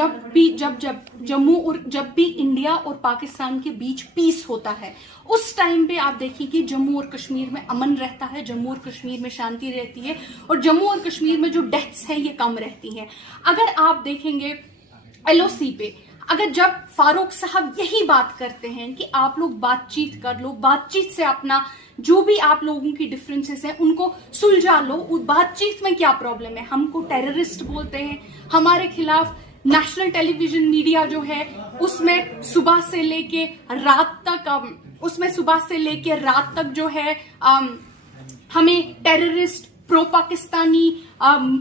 जब भी इंडिया और पाकिस्तान के बीच पीस होता है, उस टाइम पे आप देखिए कि जम्मू और कश्मीर में अमन रहता है, जम्मू और कश्मीर में शांति रहती है, और जम्मू और कश्मीर में जो डेथ्स है ये कम रहती हैं। अगर आप देखेंगे LOC पे, अगर जब फारूक साहब यही बात करते हैं कि आप लोग बातचीत कर लो, बातचीत से अपना जो भी आप लोगों की डिफरेंसेस हैं उनको सुलझा लो, उस बातचीत में क्या प्रॉब्लम है? हमको टेररिस्ट बोलते हैं, हमारे खिलाफ नेशनल टेलीविजन मीडिया जो है उसमें सुबह से लेके रात तक जो है हमें terrorist, pro Pakistani,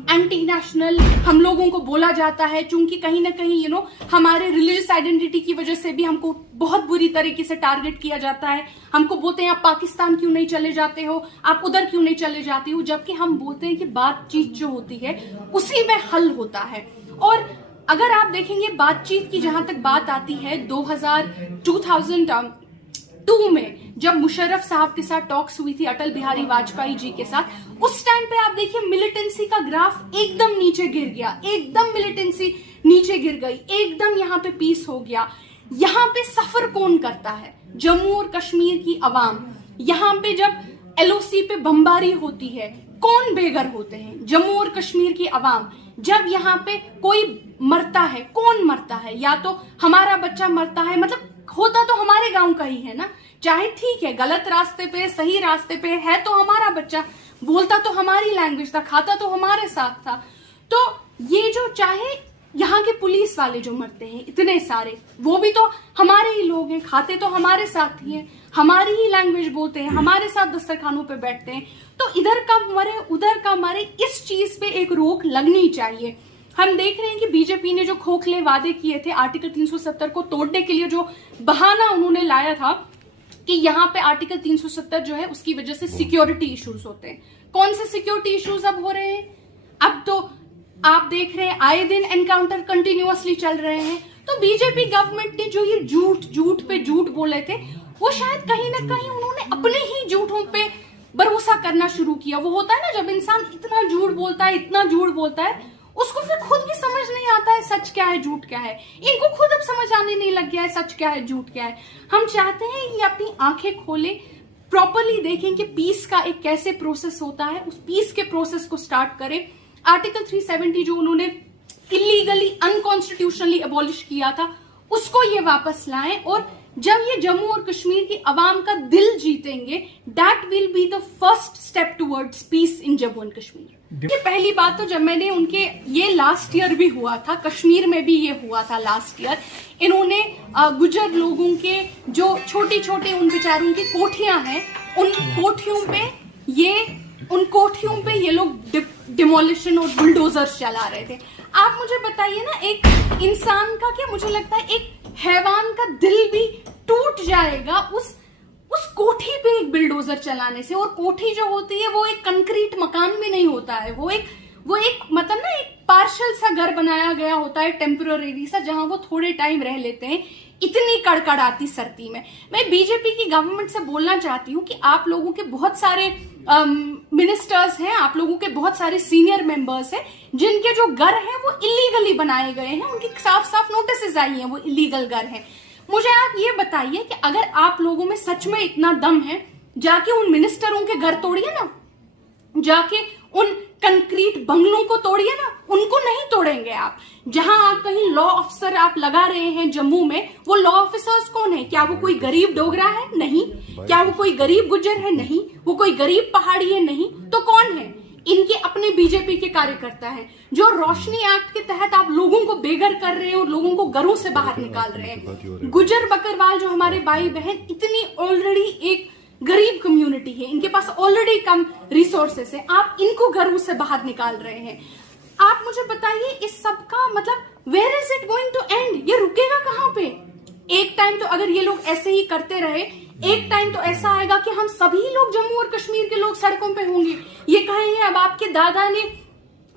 anti national हम लोगों को बोला जाता है, क्योंकि कहीं ना कहीं हमारे रिलीजियस आइडेंटिटी की वजह से भी हमको बहुत बुरी तरीके से टारगेट किया जाता है। हमको बोलते हैं आप पाकिस्तान क्यों नहीं चले जाते हो, आप उधर क्यों नहीं चले जाते हो, जबकि हम बोलते हैं कि बातचीत जो होती है उसी में हल होता है। और अगर आप देखेंगे बातचीत की जहां तक बात आती है, 2002 में जब मुशर्रफ साहब के साथ टॉक्स हुई थी अटल बिहारी वाजपेयी जी के साथ, उस टाइम पे आप देखिए मिलिटेंसी का ग्राफ एकदम नीचे गिर गया, एकदम मिलिटेंसी नीचे गिर गई, एकदम यहाँ पे पीस हो गया। यहाँ पे सफर कौन करता है? जम्मू और कश्मीर की अवाम। यहाँ पे जब LOC पे बमबारी होती है, कौन बेघर होते हैं? जम्मू और कश्मीर की अवाम। जब यहाँ पे कोई मरता है, कौन मरता है? या तो हमारा बच्चा मरता है, मतलब होता तो हमारे गांव का ही है ना, चाहे ठीक है गलत रास्ते पे सही रास्ते पे है तो हमारा बच्चा, बोलता तो हमारी लैंग्वेज था, खाता तो हमारे साथ था। तो ये जो चाहे यहाँ के पुलिस वाले जो मरते हैं इतने सारे, वो भी तो हमारे ही लोग हैं, खाते तो हमारे साथ ही हैं, हमारी ही लैंग्वेज बोलते हैं, हमारे साथ दस्तरखानों पे बैठते हैं। तो इधर का मरे उधर का मरे, इस चीज पे एक रोक लगनी चाहिए। हम देख रहे हैं कि बीजेपी ने जो खोखले वादे किए थे आर्टिकल 370 को तोड़ने के लिए, जो बहाना उन्होंने लाया था कि यहाँ पे आर्टिकल 370 जो है उसकी वजह से सिक्योरिटी इश्यूज होते हैं। कौन से सिक्योरिटी इश्यूज अब हो रहे हैं? अब तो आप देख रहे हैं आए दिन एनकाउंटर कंटिन्यूअसली चल रहे हैं। तो बीजेपी गवर्नमेंट ने जो ये झूठ पे झूठ बोले थे, वो शायद कहीं ना कहीं उन्होंने अपने ही झूठों पे भरोसा करना शुरू किया। वो होता है ना, जब इंसान इतना झूठ बोलता है, इतना झूठ बोलता है, उसको फिर खुद भी समझ नहीं आता है सच क्या है झूठ क्या है। इनको खुद अब समझ आने नहीं लग गया है सच क्या है झूठ क्या है। हम चाहते हैं ये अपनी आंखें खोले, प्रॉपरली देखें कि पीस का एक कैसे प्रोसेस होता है, उस पीस के प्रोसेस को स्टार्ट करें। आर्टिकल 370 जो उन्होंने इलीगली अनकॉन्स्टिट्यूशनली अबॉलिश किया था, उसको ये वापस लाएं, और जब ये जम्मू और कश्मीर की आवाम का दिल जीतेंगे, that will be the first step towards peace in Jammu and Kashmir. ये पहली बात तो जब मैंने उनके, ये लास्ट ईयर भी हुआ था, कश्मीर में भी ये हुआ था लास्ट ईयर, इन्होंने गुजर लोगों के जो छोटे छोटे उन बेचारों की कोठियां हैं, उन कोठियों पे ये लोग डिमोलिशन और बुलडोजर चला रहे थे। आप मुझे बताइए ना, एक इंसान का क्या, मुझे लगता है एक हैवान का दिल भी टूट जाएगा उस कोठी पे एक बिल्डोजर चलाने से। और कोठी जो होती है वो एक कंक्रीट मकान भी नहीं होता है, वो एक मतलब ना एक पार्शल सा घर बनाया गया होता है, टेम्पररी सा, जहां वो थोड़े टाइम रह लेते हैं इतनी कड़कड़ाती सर्दी में। मैं बीजेपी की गवर्नमेंट से बोलना चाहती हूँ कि आप लोगों के बहुत सारे मिनिस्टर्स हैं, आप लोगों के बहुत सारे सीनियर मेंबर्स हैं जिनके जो घर हैं वो इलीगली बनाए गए हैं, उनकी साफ साफ नोटिस आई हैं, वो इलीगल घर हैं। मुझे आप ये बताइए कि अगर आप लोगों में सच में इतना दम है, जाके उन मिनिस्टरों के घर तोड़िए ना, जाके उन कंक्रीट बंगलों को तोड़िए ना, उनको नहीं तोड़ेंगे आप। जहां आप कहीं लॉ ऑफिसर आप लगा रहे हैं जम्मू में, वो लॉ ऑफिसर्स कौन है? क्या वो कोई गरीब डोगरा है? नहीं। क्या वो कोई गरीब गुज्जर है? नहीं। वो कोई गरीब पहाड़ी है? नहीं। तो कौन है? इनके अपने बीजेपी के कार्यकर्ता हैं, जो रोशनी एक्ट के तहत आप लोगों को बेघर कर रहे हैं और लोगों को घरों से बाहर निकाल रहे हैं। गुजर बकरवाल जो हमारे भाई बहन, इतनी ऑलरेडी एक गरीब कम्युनिटी है, इनके पास ऑलरेडी कम रिसोर्सेस है, आप इनको घरों से बाहर निकाल रहे हैं। आप मुझे बताइए इस सब का मतलब where is it going to end? ये रुकेगा कहां पे? एक टाइम तो अगर ये लोग ऐसे ही करते रहे, एक टाइम तो ऐसा आएगा कि हम सभी लोग जम्मू और कश्मीर के लोग सड़कों पे होंगे। ये कहेंगे अब आपके दादा ने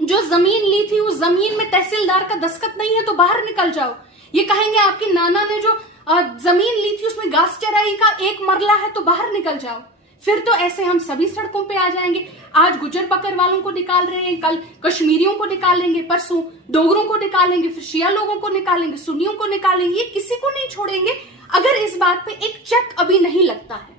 जो जमीन ली थी उस जमीन में तहसीलदार का दस्तखत नहीं है तो बाहर निकल जाओ। ये कहेंगे आपके नाना ने जो जमीन ली थी उसमें घास चराई का एक मरला है तो बाहर निकल जाओ। फिर तो ऐसे हम सभी सड़कों पे आ जाएंगे। आज गुजर बकर वालों को निकाल रहे हैं, कल कश्मीरियों को निकालेंगे, परसों डोगरों को निकालेंगे, फिर शिया लोगों को निकालेंगे, सुन्नियों को निकालेंगे, ये किसी को नहीं छोड़ेंगे अगर इस बात पे एक चेक अभी नहीं लगता है।